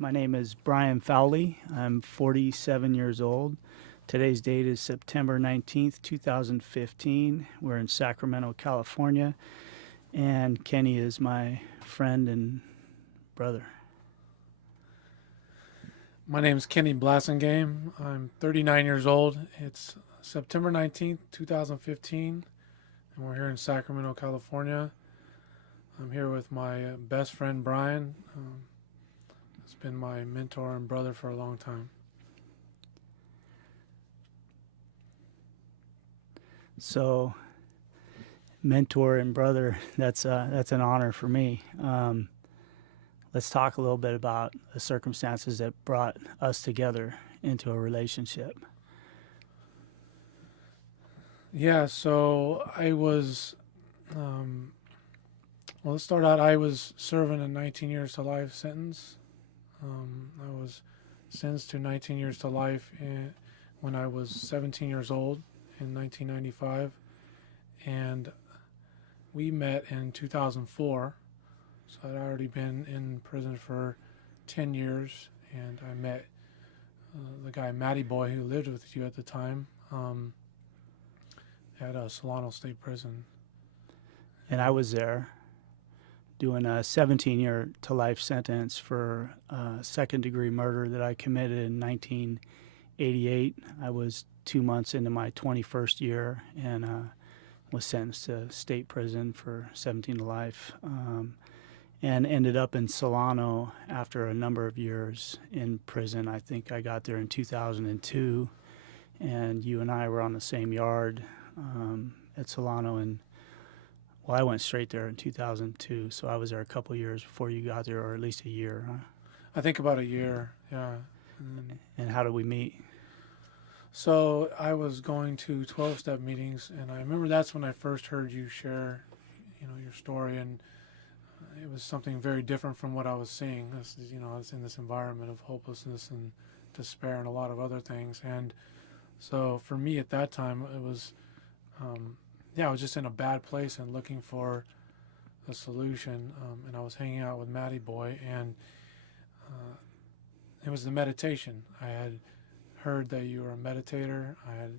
My name is Brian Fowlie. I'm 47 years old. Today's date is September 19th, 2015. We're in Sacramento, California, and Kenny is my friend and brother. My name is Kenny Blasingame. I'm 39 years old. It's September 19th, 2015, and we're here in Sacramento, California. I'm here with my best friend, Brian. He's been my mentor and brother for a long time. So, mentor and brother, that's an honor for me. Let's talk a little bit about the circumstances that brought us together into a relationship. Yeah, so let's start out. I was serving a 19 years to life sentence. I was sentenced to 19 years to life when I was 17 years old in 1995. And we met in 2004. So I'd already been in prison for 10 years, and I met the guy, Matty Boy, who lived with you at the time, at Solano State Prison. And I was there doing a 17-year to life sentence for second-degree murder that I committed in 1988. I was 2 months into my 21st year and was sentenced to state prison for 17 to life. And ended up in Solano after a number of years in prison. I think I got there in 2002, and you and I were on the same yard at Solano. And well, I went straight there in 2002, so I was there a couple of years before you got there, or at least a year, huh? I think about a year, yeah. And how did we meet? So I was going to 12-step meetings, and I remember that's when I first heard you share, your story, and it was something very different from what I was seeing. I was in this environment of hopelessness and despair and a lot of other things. And so for me at that time, it was, I was just in a bad place and looking for a solution. And I was hanging out with Matty Boy, and it was the meditation. I had heard that you were a meditator. I had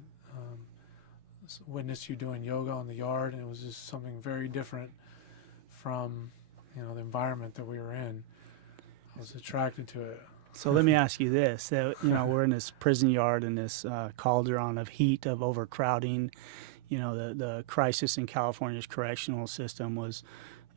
witnessed you doing yoga on the yard, and it was just something very different from the environment that we were in. I was attracted to it. So let me ask you this: we're in this prison yard in this cauldron of heat, of overcrowding. The crisis in California's correctional system was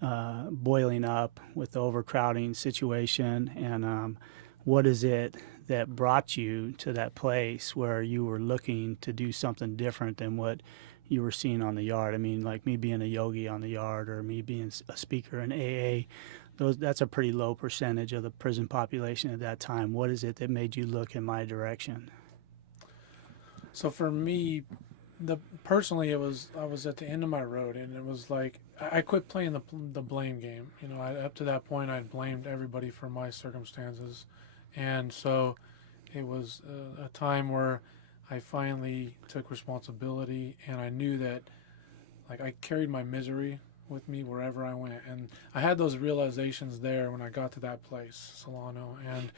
boiling up with the overcrowding situation. And what is it that brought you to that place where you were looking to do something different than what you were seeing on the yard? I mean, like me being a yogi on the yard, or me being a speaker in AA, that's a pretty low percentage of the prison population at that time. What is it that made you look in my direction? So for me, personally, I was at the end of my road, and it was like I quit playing the blame game. Up to that point, I'd blamed everybody for my circumstances, and so it was a time where I finally took responsibility, and I knew that I carried my misery with me wherever I went. And I had those realizations there when I got to that place, Solano. And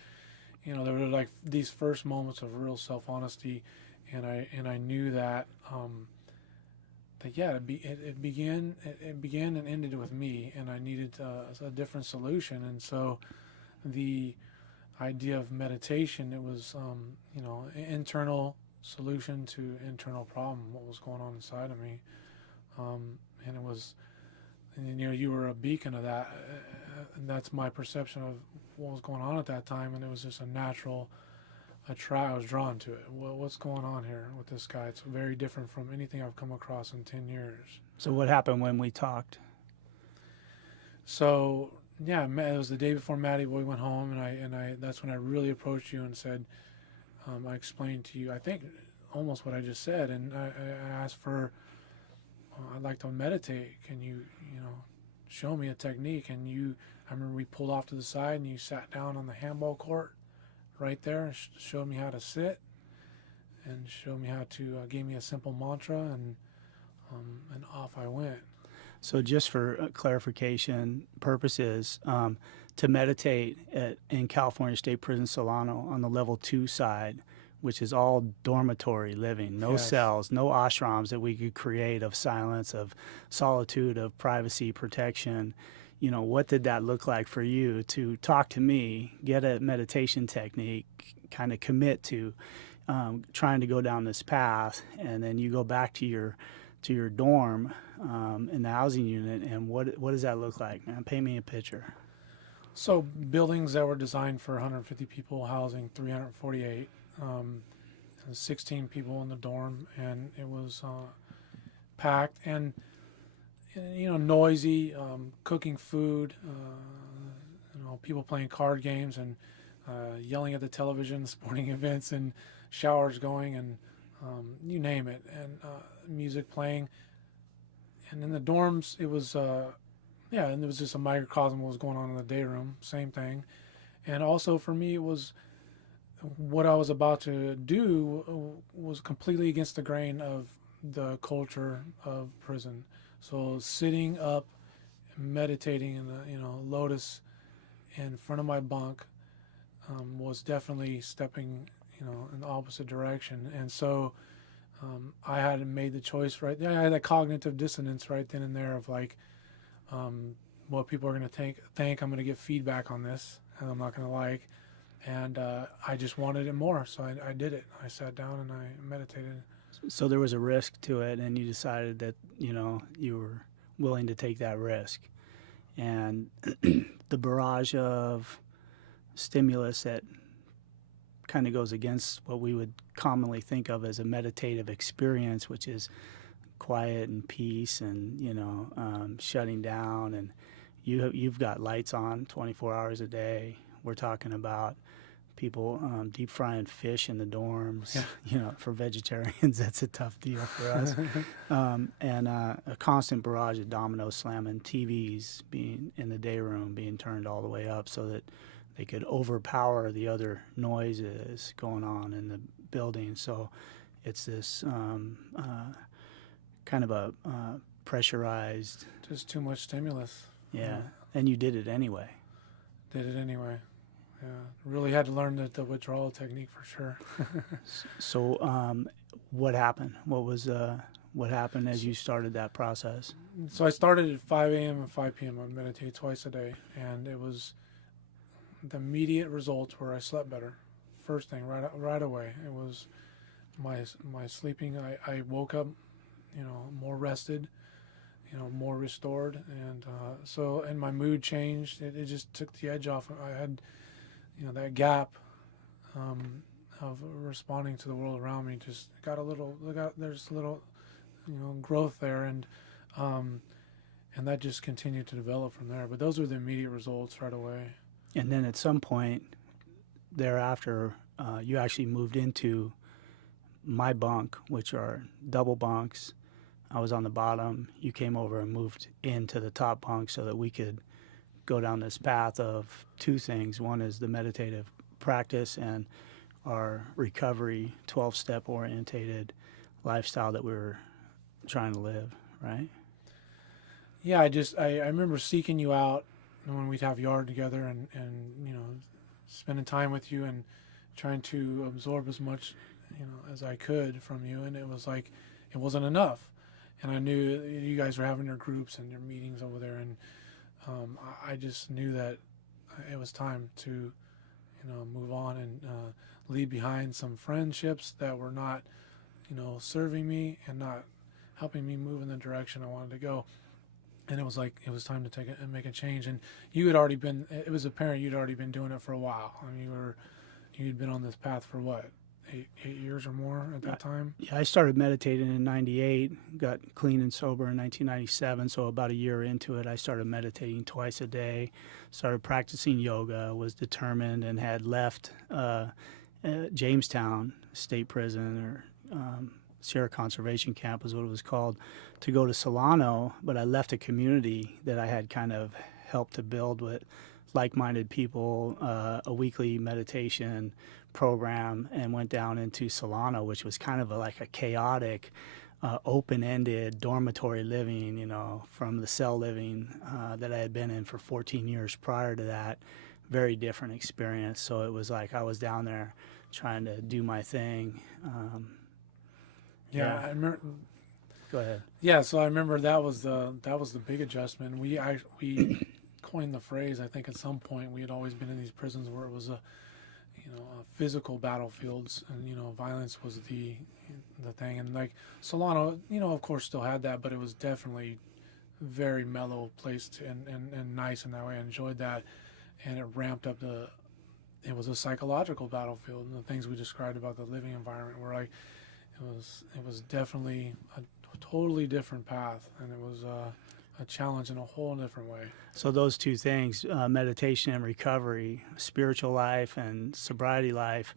there were these first moments of real self-honesty, and I knew that it began and ended with me, and I needed a different solution. And so the idea of meditation, it was internal solution to internal problem, what was going on inside of me. And it was, you were a beacon of that, and that's my perception of what was going on at that time. And it was just a natural I was drawn to it. What's going on here with this guy? It's very different from anything I've come across in 10 years. So what happened when we talked? So it was the day before Matty Boy went home, and I that's when I really approached you and said, I explained to you, I think, almost what I just said, and I asked for, I'd like to meditate. Can you, show me a technique? And I remember we pulled off to the side, and you sat down on the handball court right there and showed me how to sit, and showed me how to, gave me a simple mantra, and off I went. So just for clarification purposes, to meditate in California State Prison Solano on the level 2 side, which is all dormitory living, no Yes. cells, no ashrams that we could create of silence, of solitude, of privacy, protection. You know, what did that look like for you to talk to me, get a meditation technique, kind of commit to trying to go down this path, and then you go back to your dorm in the housing unit, and what does that look like, man? Paint me a picture. So buildings that were designed for 150 people housing 348, 16 people in the dorm, and it was packed and noisy, cooking food, people playing card games and yelling at the television, sporting events, and showers going, and you name it, and music playing. And in the dorms, it was and it was just a microcosm of what was going on in the day room, same thing. And also for me, it was what I was about to do was completely against the grain of the culture of prison. So sitting up, meditating in the lotus in front of my bunk was definitely stepping in the opposite direction. And so I had made the choice right there. I had that cognitive dissonance right then and there of like, what people are going to think I'm going to get feedback on this, and I'm not going to like. And I just wanted it more, so I did it. I sat down and I meditated. So there was a risk to it, and you decided that you were willing to take that risk. And the barrage of stimulus that kind of goes against what we would commonly think of as a meditative experience, which is quiet and peace and shutting down, and you've got lights on 24 hours a day. We're talking about people deep frying fish in the dorms. Yeah. For vegetarians, that's a tough deal for us. And a constant barrage of dominoes slamming, TVs being in the day room being turned all the way up so that they could overpower the other noises going on in the building. So it's this kind of a pressurized. Just too much stimulus. Yeah, and you did it anyway. Did it anyway. Yeah, really had to learn the withdrawal technique for sure. So, what happened? What happened as you started that process? So I started at 5 a.m. and 5 p.m. I meditate twice a day, and it was the immediate results were I slept better. First thing, right away, it was my sleeping. I woke up, more rested, more restored, and my mood changed. It just took the edge off. I had, that gap of responding to the world around me just got there's a little, growth there, and that just continued to develop from there. But those were the immediate results right away. And then at some point thereafter, you actually moved into my bunk, which are double bunks. I was on the bottom. You came over and moved into the top bunk so that we could go down this path of two things. One is the meditative practice and our recovery 12-step orientated lifestyle that we were trying to live, right? Yeah, I remember seeking you out when we'd have yard together and spending time with you and trying to absorb as much as I could from you, and it was like it wasn't enough. And I knew you guys were having your groups and your meetings over there, and I just knew that it was time to move on and leave behind some friendships that were not serving me and not helping me move in the direction I wanted to go. And it was like it was time to make a change. And you had already been. It was apparent you'd already been doing it for a while. I mean, you'd been on this path for what, 8 years or more at that time. Yeah, I started meditating in '98. Got clean and sober in 1997. So about a year into it, I started meditating twice a day. Started practicing yoga. Was determined and had left Jamestown State Prison, or Sierra Conservation Camp is what it was called, to go to Solano, but I left a community that I had kind of helped to build with like-minded people, a weekly meditation program, and went down into Solano, which was kind of like a chaotic open-ended dormitory living, from the cell living that I had been in for 14 years prior to that. Very different experience. So it was like I was down there trying to do my thing. Yeah, I remember. Go ahead. Yeah, so I remember that was the big adjustment. We coined the phrase. I think at some point we had always been in these prisons where it was a physical battlefields, and violence was the thing. And like Solano, of course, still had that, but it was definitely very mellow place and nice in that way. I enjoyed that, and it ramped up it was a psychological battlefield, and the things we described about the living environment were like it was definitely a totally different path, and it was a challenge in a whole different way. So those two things, meditation and recovery, spiritual life and sobriety life,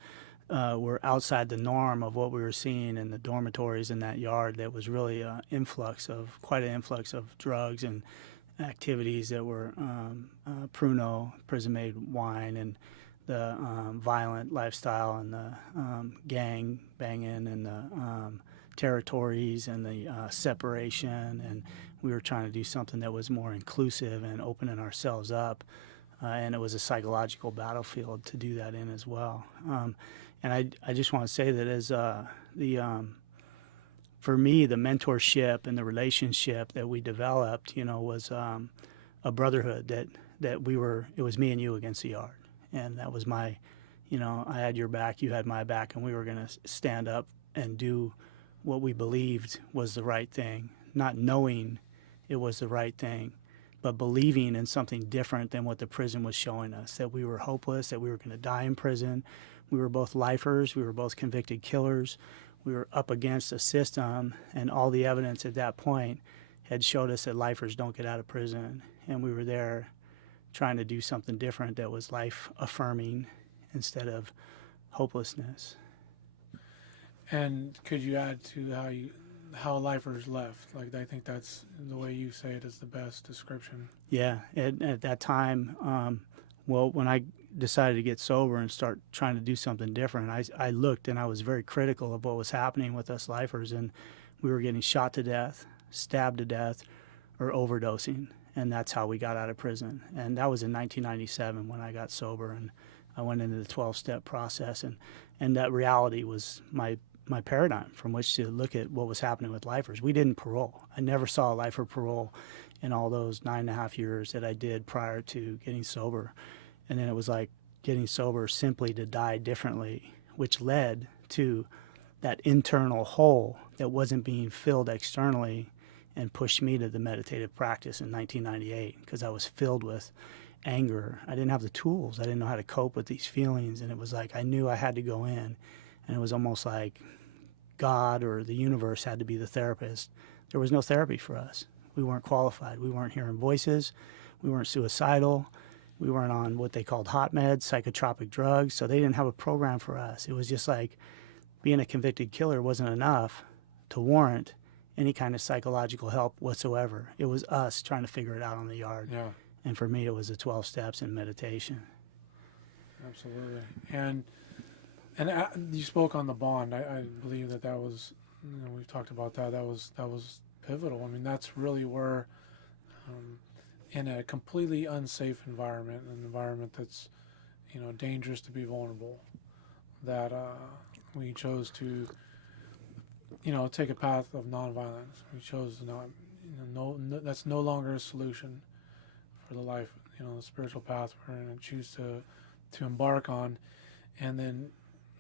were outside the norm of what we were seeing in the dormitories in that yard. That was really quite an influx of drugs and activities that were Pruno, prison-made wine, and the violent lifestyle, and the gang banging, and the territories, and the separation. And we were trying to do something that was more inclusive and opening ourselves up. And it was a psychological battlefield to do that in as well. And I just want to say that as for me, the mentorship and the relationship that we developed, was a brotherhood that it was me and you against the yard. And that was I had your back, you had my back, and we were going to stand up and do what we believed was the right thing, not knowing it was the right thing, but believing in something different than what the prison was showing us, that we were hopeless, that we were going to die in prison. We were both lifers. We were both convicted killers. We were up against a system, and all the evidence at that point had showed us that lifers don't get out of prison. And we were there trying to do something different that was life-affirming instead of hopelessness. And could you add to how lifers left? Like, I think that's the way you say it is the best description. Yeah, at that time, when I decided to get sober and start trying to do something different, I looked and I was very critical of what was happening with us lifers, and we were getting shot to death, stabbed to death, or overdosing, and that's how we got out of prison. And that was in 1997 when I got sober, and I went into the 12-step process, and that reality was my paradigm from which to look at what was happening with lifers. We didn't parole. I never saw a lifer parole in all those 9.5 years that I did prior to getting sober. And then it was like getting sober simply to die differently, which led to that internal hole that wasn't being filled externally, and pushed me to the meditative practice in 1998 because I was filled with anger. I didn't have the tools. I didn't know how to cope with these feelings. And it was like I knew I had to go in, and it was almost like God or the universe had to be the therapist. There was no therapy for us. We weren't qualified. We weren't hearing voices. We weren't suicidal. We weren't on what they called hot meds, psychotropic drugs. So they didn't have a program for us. It was just like being a convicted killer wasn't enough to warrant any kind of psychological help whatsoever. It was us trying to figure it out on the yard. Yeah. And for me, it was the 12 steps and meditation. Absolutely. And you spoke on the bond. I believe that was, we've talked about that. That was pivotal. I mean, that's really where, in a completely unsafe environment, an environment that's, dangerous to be vulnerable, that we chose to, take a path of nonviolence. We chose to not, that's no longer a solution for the life, the spiritual path we're going to choose to embark on. And then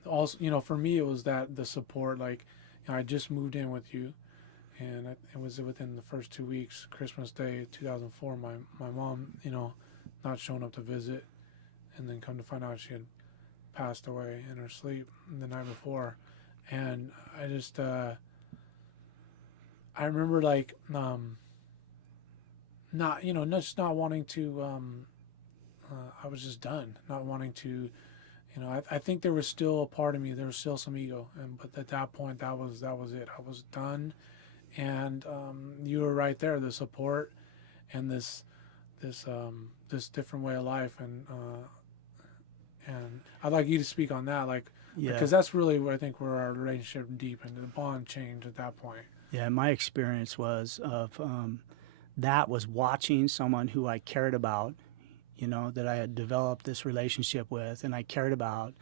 also, for me, it was that the support, like, I just moved in with you, and it was within the first 2 weeks, Christmas Day 2004, my mom, not showing up to visit, and then come to find out she had passed away in her sleep the night before. And I just, I remember, like, just not wanting to, I was just done, not wanting to, I think there was still a part of me, there was still some ego, but at that point, that was it. I was done, and you were right there, the support, and this different way of life, and I'd like you to speak on that, like, Yeah. because that's really where I think where our relationship deepened, the bond changed at that point. Yeah, my experience was of that was watching someone who I cared about, that I had developed this relationship with, and I cared about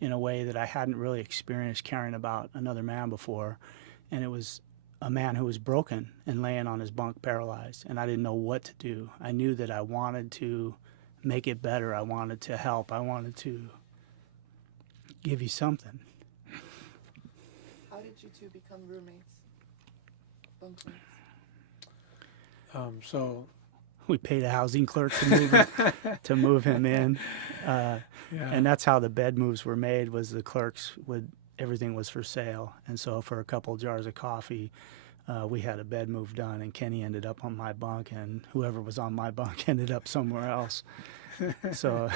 in a way that I hadn't really experienced caring about another man before. And it was a man who was broken and laying on his bunk paralyzed, and I didn't know what to do. I knew that I wanted to make it better. I wanted to help. I wanted to give you something. How did you two become roommates? Bunkmates? So We paid a housing clerk to move him in, yeah, and that's how the bed moves were made. Was the clerks would everything was for sale, and so for a couple jars of coffee, we had a bed move done, and Kenny ended up on my bunk, and whoever was on my bunk ended up somewhere else. So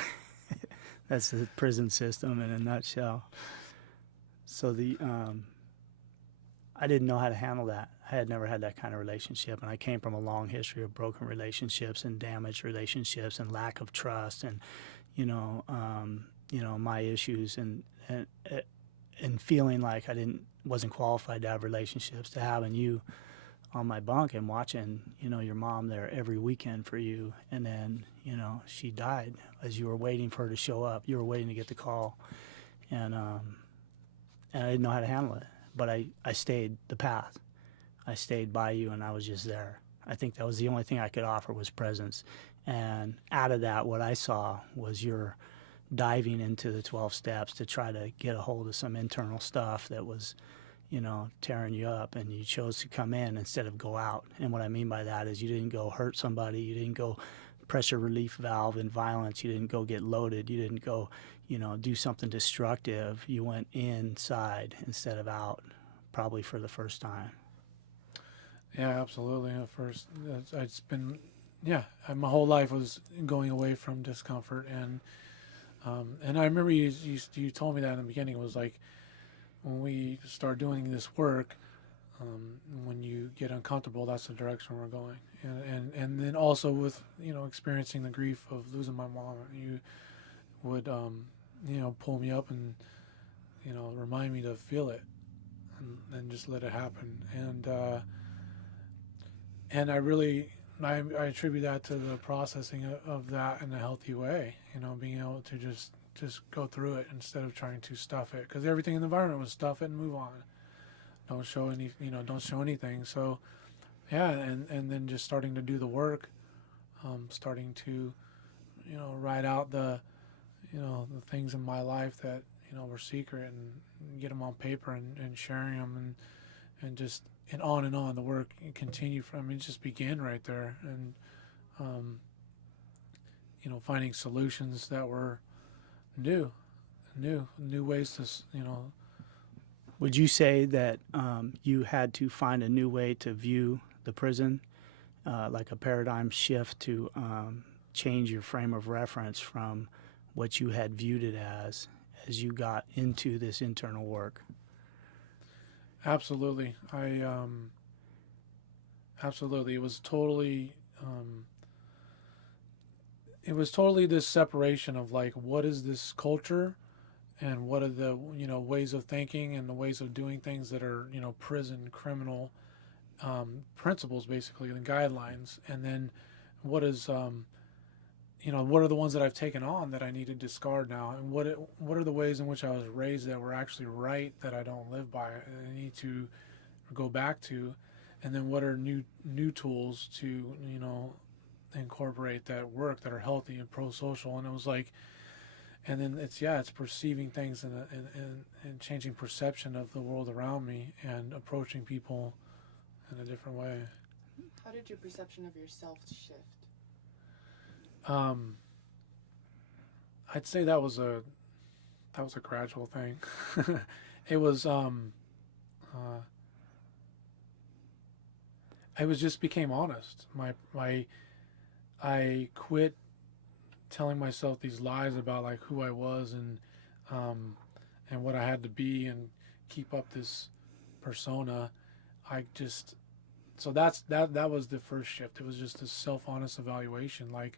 that's the prison system in a nutshell. So I didn't know how to handle that. I had never had that kind of relationship, and I came from a long history of broken relationships and damaged relationships and lack of trust, and my issues and feeling like wasn't qualified to have relationships, to having you on my bunk and watching your mom there every weekend for you, and then she died as you were waiting for her to show up. You were waiting to get the call, and I didn't know how to handle it, but I stayed the path. I stayed by you, and I was just there. I think that was the only thing I could offer was presence. And out of that, what I saw was your diving into the 12 steps to try to get a hold of some internal stuff that was, tearing you up, and you chose to come in instead of go out. And what I mean by that is you didn't go hurt somebody. You didn't go pressure relief valve and violence. You didn't go get loaded. You didn't go, do something destructive. You went inside instead of out, probably for the first time. yeah, absolutely. At first, it's been, yeah, my whole life was going away from discomfort, and I remember you told me that in the beginning. It was like when we start doing this work, when you get uncomfortable, that's the direction we're going, and then also with experiencing the grief of losing my mom, you would pull me up and remind me to feel it and just let it happen, and I attribute that to the processing of that in a healthy way. Being able to just go through it instead of trying to stuff it, because everything in the environment was stuff it and move on. Don't show anything. So yeah, and then just starting to do the work, starting to write out the the things in my life that were secret, and get them on paper, and sharing them, and just and on the work continued from it just began right there, and finding solutions that were new ways to Would you say that you had to find a new way to view the prison, like a paradigm shift to change your frame of reference from what you had viewed it as you got into this internal work? Absolutely. Absolutely. It was totally this separation of like, what is this culture, and what are the ways of thinking and the ways of doing things that are prison criminal principles, basically, and guidelines, and then what is what are the ones that I've taken on that I need to discard now, and what are the ways in which I was raised that were actually right that I don't live by and I need to go back to, and then what are new tools to incorporate that work that are healthy and pro-social. And it was like, and then it's perceiving things and changing perception of the world around me and approaching people in a different way. How did your perception of yourself shift? I'd say that was a gradual thing. It was I was just became honest. I quit telling myself these lies about like who I was, and what I had to be and keep up this persona. So that was the first shift. It was just a self-honest evaluation. The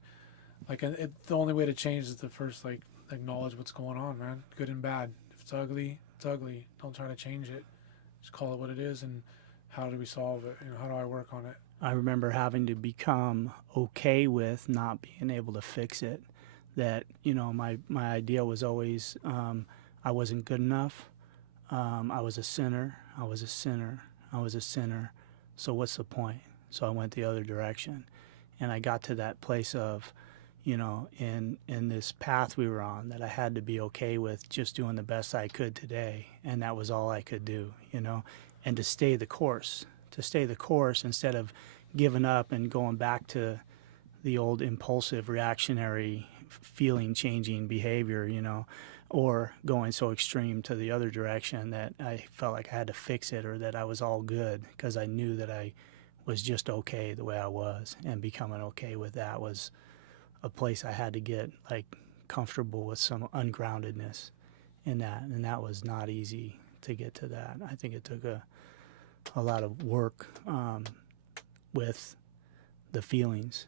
only way to change is to first acknowledge what's going on, man. Good and bad. If it's ugly, it's ugly. Don't try to change it. Just call it what it is and how do we solve it? How do I work on it? I remember having to become okay with not being able to fix it. That, my idea was always I wasn't good enough. I was a sinner. I was a sinner. I was a sinner. So what's the point? So I went the other direction. And I got to that place of, in this path we were on, that I had to be okay with just doing the best I could today. And that was all I could do, and to stay the course. To stay the course instead of giving up and going back to the old impulsive, reactionary, feeling changing behavior, or going so extreme to the other direction that I felt like I had to fix it or that I was all good, because I knew that I was just okay the way I was, and becoming okay with that was a place I had to get like comfortable with some ungroundedness in that, and that was not easy to get to that. I think it took a lot of work with the feelings,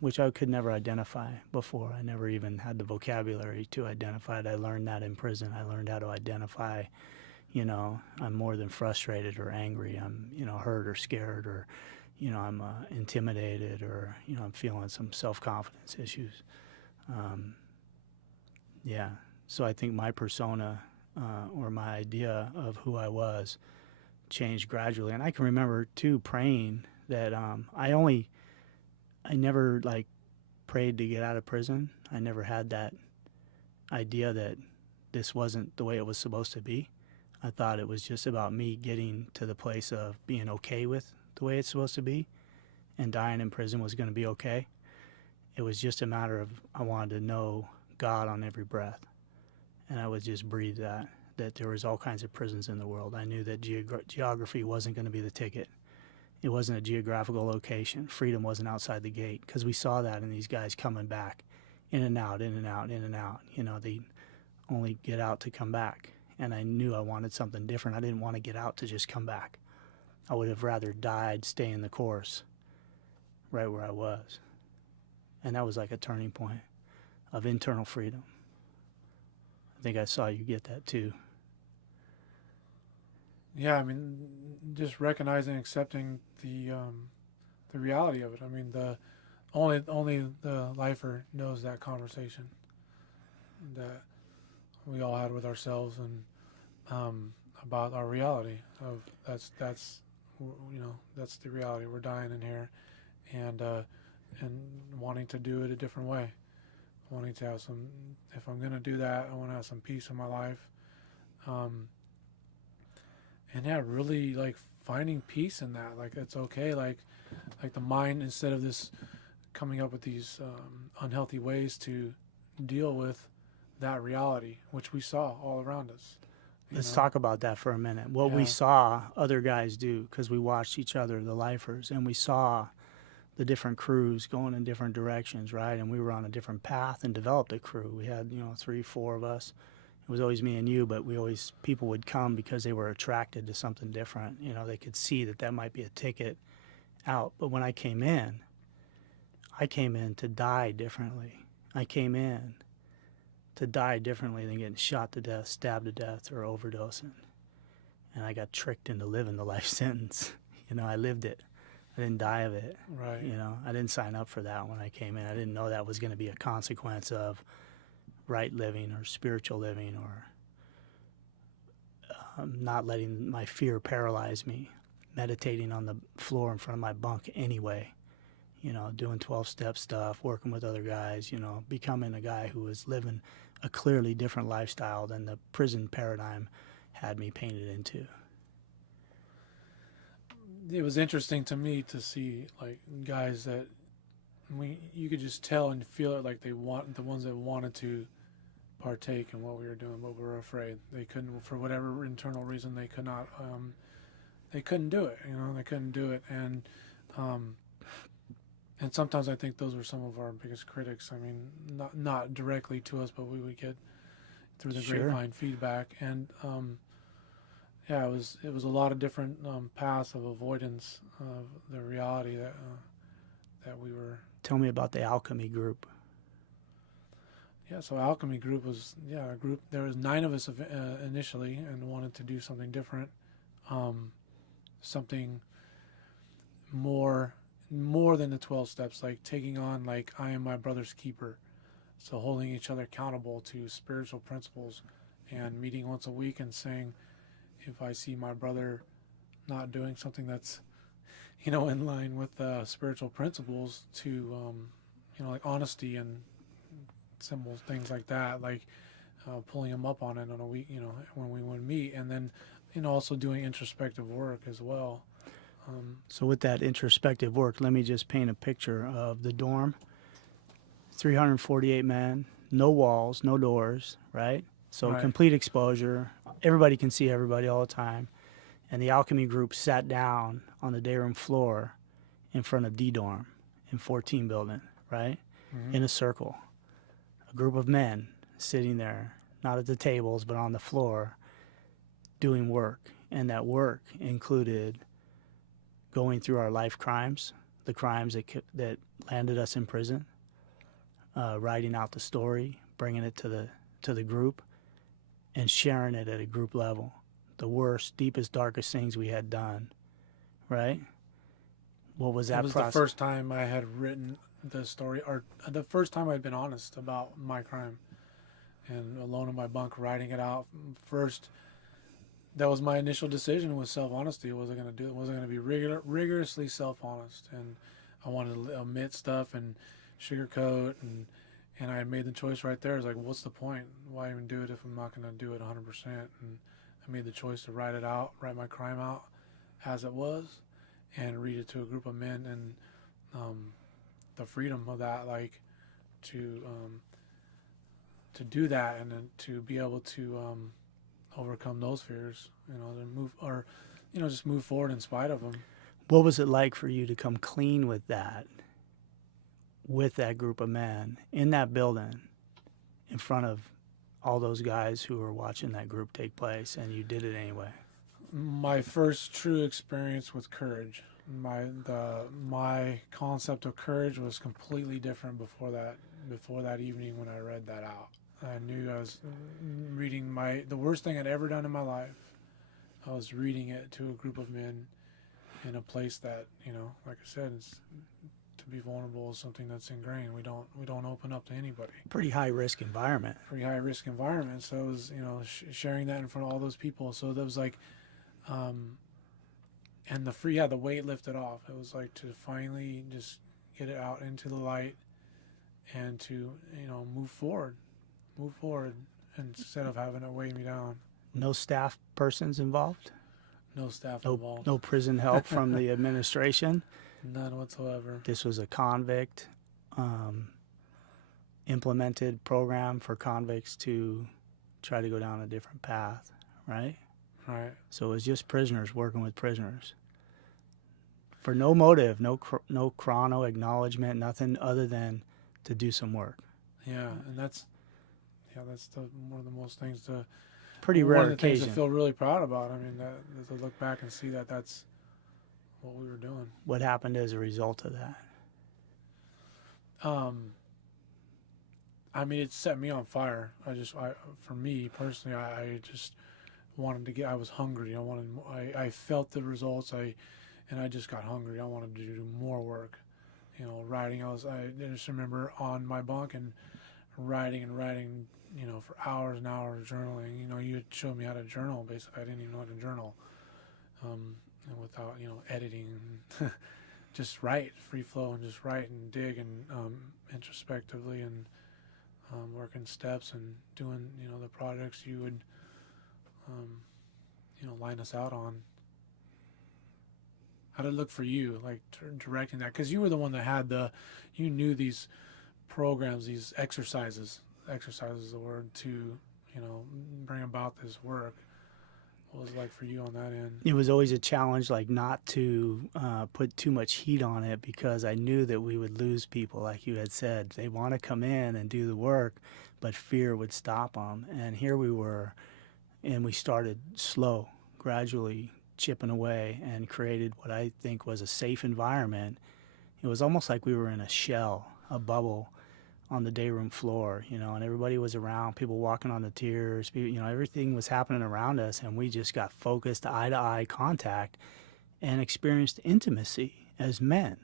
which I could never identify before. I never even had the vocabulary to identify it. I learned that in prison. I learned how to identify, I'm more than frustrated or angry. I'm, hurt or scared, or, I'm intimidated, or, I'm feeling some self-confidence issues. Yeah. So I think my persona or my idea of who I was changed gradually. And I can remember too praying that I never like prayed to get out of prison. I never had that idea that this wasn't the way it was supposed to be. I thought it was just about me getting to the place of being okay with the way it's supposed to be, and dying in prison was going to be okay. It was just a matter of I wanted to know God on every breath, and I would just breathe that there was all kinds of prisons in the world. I knew that geography wasn't going to be the ticket. It wasn't a geographical location. Freedom wasn't outside the gate, because we saw that in these guys coming back, in and out, in and out, in and out. They only get out to come back. And I knew I wanted something different. I didn't want to get out to just come back. I would have rather died staying the course right where I was. And that was like a turning point of internal freedom. I think I saw you get that too. Yeah, just recognizing and accepting the reality of it. The only the lifer knows that conversation that we all had with ourselves, and about our reality of that's the reality. We're dying in here, and wanting to do it a different way, wanting to have some. If I'm gonna do that, I want to have some peace in my life. And yeah, really like finding peace in that. Like it's okay. Like the mind, instead of this coming up with these unhealthy ways to deal with that reality, which we saw all around us. Let's talk about that for a minute. What we saw other guys do, because we watched each other, the lifers, and we saw the different crews going in different directions, right? And we were on a different path and developed a crew. We had, 3, 4 of us. It was always me and you, but people would come because they were attracted to something different. They could see that might be a ticket out. But when I came in to die differently. I came in to die differently than getting shot to death, stabbed to death, or overdosing. And I got tricked into living the life sentence. I lived it. I didn't die of it. Right. I didn't sign up for that when I came in. I didn't know that was going to be a consequence of right living or spiritual living, or not letting my fear paralyze me, meditating on the floor in front of my bunk anyway, doing 12-step stuff, working with other guys, becoming a guy who was living a clearly different lifestyle than the prison paradigm had me painted into. It was interesting to me to see like guys that you could just tell and feel it, like the ones that wanted to partake in what we were doing, but were afraid. They couldn't, for whatever internal reason, they could not. They couldn't do it. They couldn't do it, and sometimes I think those were some of our biggest critics. Not directly to us, but we would get through the grapevine feedback, and it was a lot of different paths of avoidance of the reality that we were. Tell me about the Alchemy Group. Yeah, so Alchemy Group was a group. There was 9 of us initially, and wanted to do something different. something more than the 12 steps, like taking on, like, I am my brother's keeper. So holding each other accountable to spiritual principles and meeting once a week and saying, if I see my brother not doing something that's, in line with spiritual principles, to, like honesty and simple things like that, like pulling him up on it on a week, when we would meet. And then, also doing introspective work as well. So with that introspective work, let me just paint a picture of the dorm. 348 men, no walls, no doors, right? So Right. complete exposure. Everybody can see everybody all the time. And the Alchemy Group sat down on the day room floor in front of D dorm in 14 building, right? Mm-hmm. In a circle. A group of men sitting there, not at the tables, but on the floor, doing work. And that work included going through our life crimes, the crimes that landed us in prison, writing out the story, bringing it to the group, and sharing it at a group level. The worst, deepest, darkest things we had done, right? What was that It was process? the first time I had written the story, or the first time I'd been honest about my crime, and alone in my bunk writing it out. First, that was my initial decision, was self-honesty. Was I going to do it? Was I going to be rigorously self-honest? And I wanted to omit stuff and sugarcoat, and I made the choice right there. It's like, what's the point? Why even do it if I'm not going to do it 100%? And I made the choice to write it out, write my crime out as it was, and read it to a group of men. And the freedom of that, like, to do that, and then to be able to overcome those fears, to move, or just move forward in spite of them. What was it like for you to come clean with that group of men in that building in front of all those guys who were watching that group take place, and you did it anyway? My first true experience with courage. My concept of courage was completely different before that evening when I read that out. I knew I was reading the worst thing I'd ever done in my life. I was reading it to a group of men in a place that, like I said, to be vulnerable is something that's ingrained. We don't open up to anybody. Pretty high risk environment. Pretty high risk environment. So it was, sharing that in front of all those people. So that was like, and the weight lifted off. It was like to finally just get it out into the light and to, move forward instead of having it weigh me down. No staff persons involved? No staff involved. No prison help from the administration? None whatsoever. This was a convict implemented program for convicts to try to go down a different path, right? Right. So it was just prisoners working with prisoners for no motive, no chrono acknowledgement, nothing other than to do some work. Yeah, and that's one of the most things to Pretty one rare of the things occasion. to feel really proud about. I mean, that to look back and see that's what we were doing. What happened as a result of that? I mean, it set me on fire. For me personally, I just wanted to get. I was hungry. I felt the results. And I just got hungry. I wanted to do more work. Writing. I just remember on my bunk and writing, for hours and hours journaling. You had showed me how to journal. Basically, I didn't even know how to journal. And without, editing, just write, free flow, and just write and dig and introspectively and working steps and doing, the projects you would, line us out on. How did it look for you, like directing that? Because you were the one that had you knew these programs, these exercises is the word, to, bring about this work. What was it like for you on that end? It was always a challenge, like not to put too much heat on it, because I knew that we would lose people, like you had said. They want to come in and do the work, but fear would stop them. And here we were, and we started slow, gradually chipping away, and created what I think was a safe environment. It was almost like we were in a shell, a bubble on the day room floor, and everybody was around, people walking on the tiers, everything was happening around us, and we just got focused, eye-to-eye contact, and experienced intimacy as men.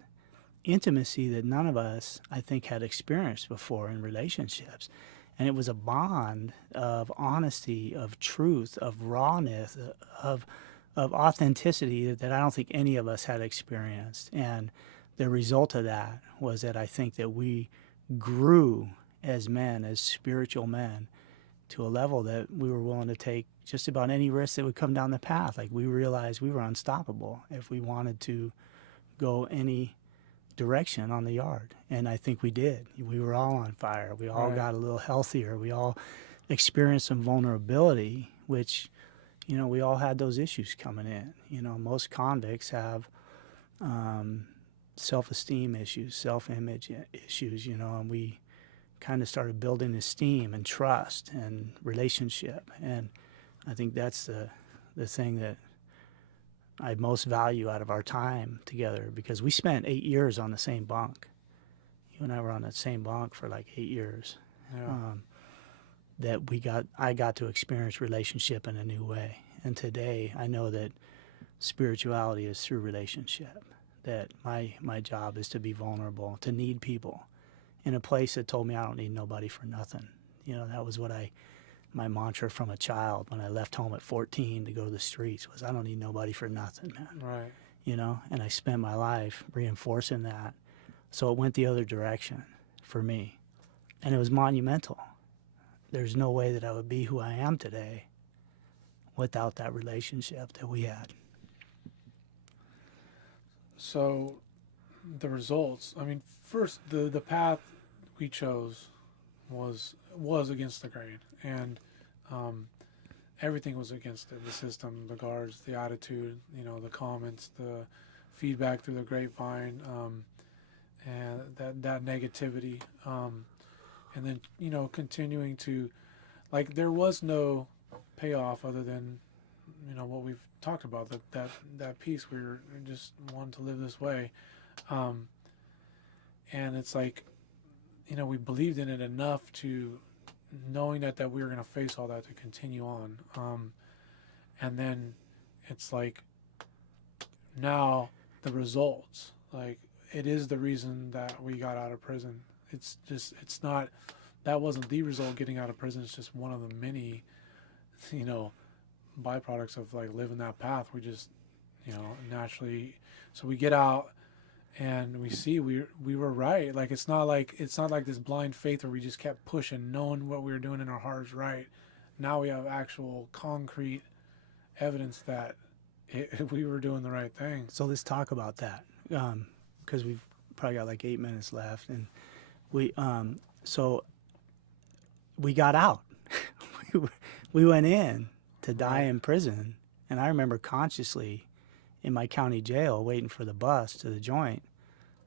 Intimacy that none of us, I think, had experienced before in relationships. And it was a bond of honesty, of truth, of rawness, of authenticity that I don't think any of us had experienced. And the result of that was that I think that we grew as men, as spiritual men, to a level that we were willing to take just about any risk that would come down the path. Like, we realized we were unstoppable if we wanted to go any direction on the yard. And I think we did. We were all on fire. We all Right. got a little healthier. We all experienced some vulnerability, which, we all had those issues coming in. Most convicts have self-esteem issues, self-image issues, and we kind of started building esteem and trust and relationship. And I think that's the thing that I most value out of our time together, because we spent 8 years on the same bunk. You and I were on that same bunk for like 8 years. Yeah. I got to experience relationship in a new way. And today I know that spirituality is through relationship, that my job is to be vulnerable, to need people in a place that told me I don't need nobody for nothing. That was my mantra from a child when I left home at 14 to go to the streets was, I don't need nobody for nothing, man. Right. And I spent my life reinforcing that. So it went the other direction for me. And it was monumental. There's no way that I would be who I am today without that relationship that we had. So the results, I mean, first, the path we chose was against the grain, and everything was against it. The system, the guards, the attitude, the comments, the feedback through the grapevine, and that negativity, and then continuing to, like, there was no payoff other than what we've talked about, that piece where you're just wanting to live this way, and it's like, we believed in it enough to knowing that we were going to face all that to continue on, and then it's like, now the results, like, it is the reason that we got out of prison. It's not, that wasn't the result, getting out of prison. It's just one of the many byproducts of like living that path. We just naturally, so we get out and we see we were right. Like, it's not like this blind faith where we just kept pushing, knowing what we were doing in our hearts right. Now we have actual concrete evidence that we were doing the right thing. So let's talk about that, because we've probably got like 8 minutes left, and we got out. we went in to die in prison, and I remember consciously in my county jail waiting for the bus to the joint,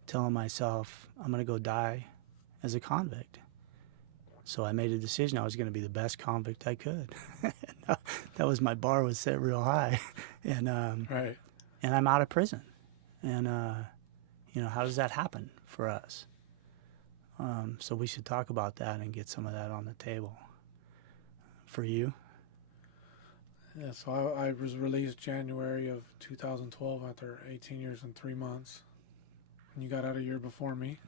telling myself I'm going to go die as a convict. So I made a decision I was going to be the best convict I could. That was, my bar was set real high, and Right. and I'm out of prison. And how does that happen for us? So we should talk about that and get some of that on the table. For you? Yeah, so I was released January of 2012 after 18 years and 3 months. And you got out a year before me.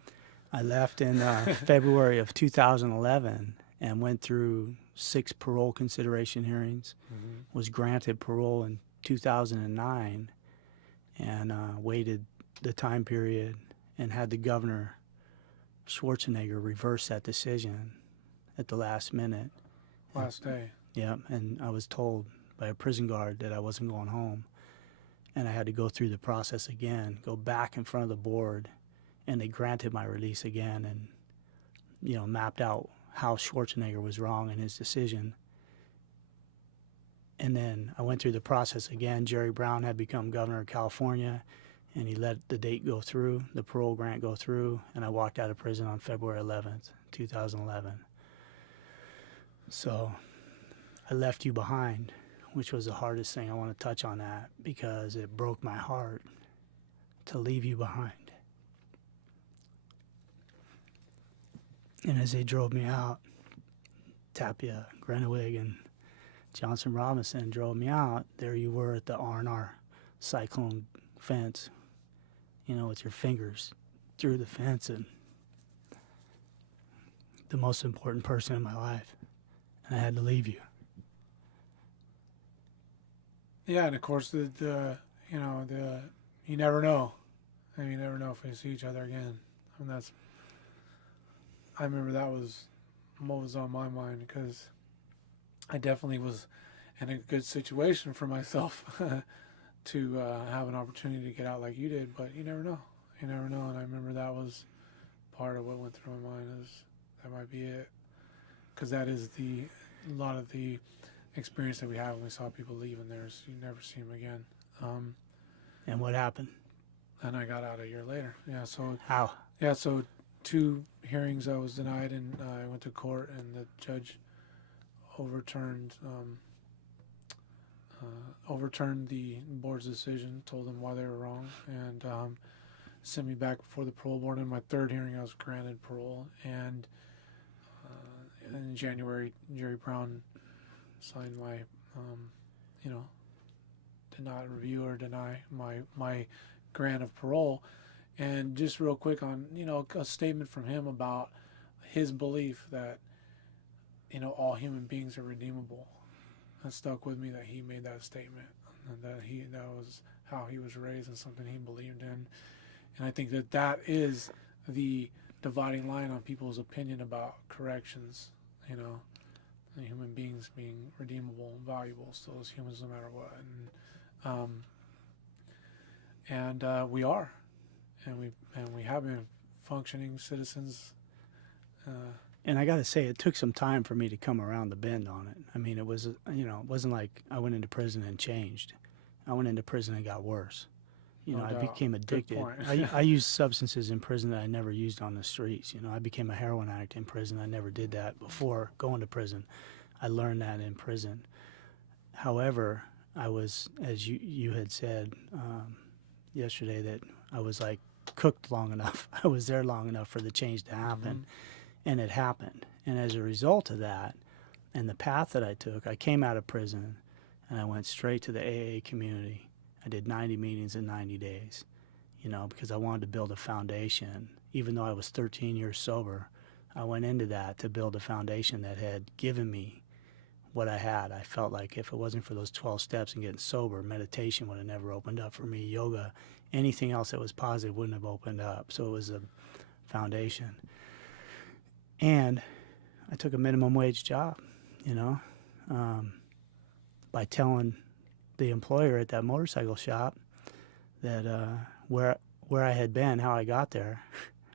I left in February of 2011 and went through 6 parole consideration hearings, was granted parole in 2009, and waited the time period and had the governor, Schwarzenegger, reverse that decision at the last minute. Last day. Yeah, and I was told by a prison guard that I wasn't going home, and I had to go through the process again, go back in front of the board, and they granted my release again, and mapped out how Schwarzenegger was wrong in his decision. And then I went through the process again. Jerry Brown had become governor of California, and he let the date go through, the parole grant go through, and I walked out of prison on February 11th, 2011. So I left you behind, which was the hardest thing. I want to touch on that because it broke my heart to leave you behind. And as they drove me out, Tapia, Grenowig, and Johnson Robinson drove me out, there you were at the R&R Cyclone fence, with your fingers through the fence, and the most important person in my life, and I had to leave you. Yeah, and of course the you never know. I mean, you never know if we see each other again. And I remember that was what was on my mind, because I definitely was in a good situation for myself to have an opportunity to get out like you did, but you never know. You never know, and I remember that was part of what went through my mind, is that might be it, because that is a lot of the experience that we have when we saw people leave, and there's you never see them again. And what happened? And I got out a year later. Yeah, so How? yeah, so 2 hearings I was denied, and I went to court, and the judge overturned the board's decision, told them why they were wrong, and sent me back before the parole board. In my 3rd hearing, I was granted parole, and in January, Jerry Brown signed my, did not review or deny my grant of parole. And just real quick on, a statement from him about his belief that, all human beings are redeemable. That stuck with me, that he made that statement, and that was how he was raised and something he believed in. And I think that is the dividing line on people's opinion about corrections, and human beings being redeemable and valuable still as humans no matter what. And we are. And we have been functioning citizens. And I got to say, it took some time for me to come around the bend on it. I mean, it was, it wasn't like I went into prison and changed. I went into prison and got worse. No I doubt. became Good addicted. point. I used substances in prison that I never used on the streets. I became a heroin addict in prison. I never did that before going to prison. I learned that in prison. However, I was, as you had said yesterday, that I was like cooked long enough. I was there long enough for the change to happen, and it happened. And as a result of that, and the path that I took, I came out of prison, and I went straight to the AA community. I did 90 meetings in 90 days, because I wanted to build a foundation. Even though I was 13 years sober, I went into that to build a foundation that had given me what I had. I felt like if it wasn't for those 12 steps and getting sober, meditation would have never opened up for me. Yoga, anything else that was positive wouldn't have opened up. So it was a foundation. And I took a minimum wage job, by telling the employer at that motorcycle shop that where I had been, how I got there,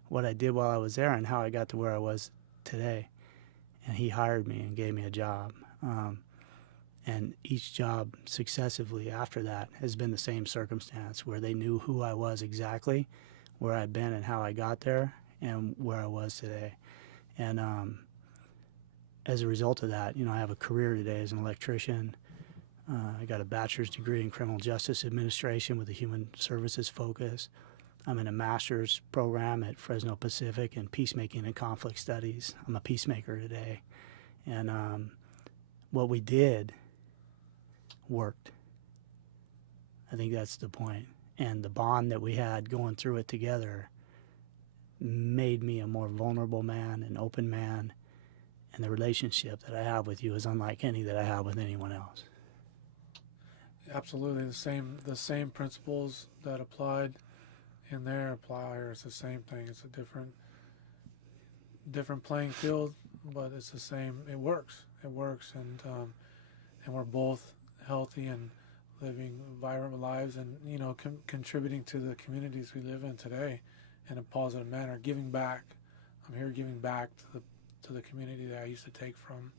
what I did while I was there, and how I got to where I was today. And he hired me and gave me a job. And each job successively after that has been the same circumstance, where they knew who I was exactly, where I'd been and how I got there, and where I was today. And as a result of that, I have a career today as an electrician. I got a bachelor's degree in criminal justice administration with a human services focus. I'm in a master's program at Fresno Pacific in peacemaking and conflict studies. I'm a peacemaker today. And what we did worked. I think that's the point. And the bond that we had going through it together made me a more vulnerable man, an open man, and the relationship that I have with you is unlike any that I have with anyone else. Absolutely, the same principles that applied in there apply, or it's the same thing. It's a different playing field, but it's the same. It works, and we're both healthy and living vibrant lives, and contributing to the communities we live in today in a positive manner. Giving back. I'm here giving back to the community that I used to take from.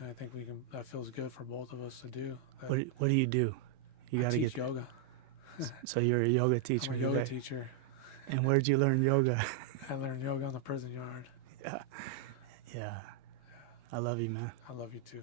And I think that feels good for both of us to do. What do you do? I teach yoga. So you're a yoga teacher. I'm a yoga teacher. And where'd you learn yoga? I learned yoga on the prison yard. Yeah. I love you, man. I love you too.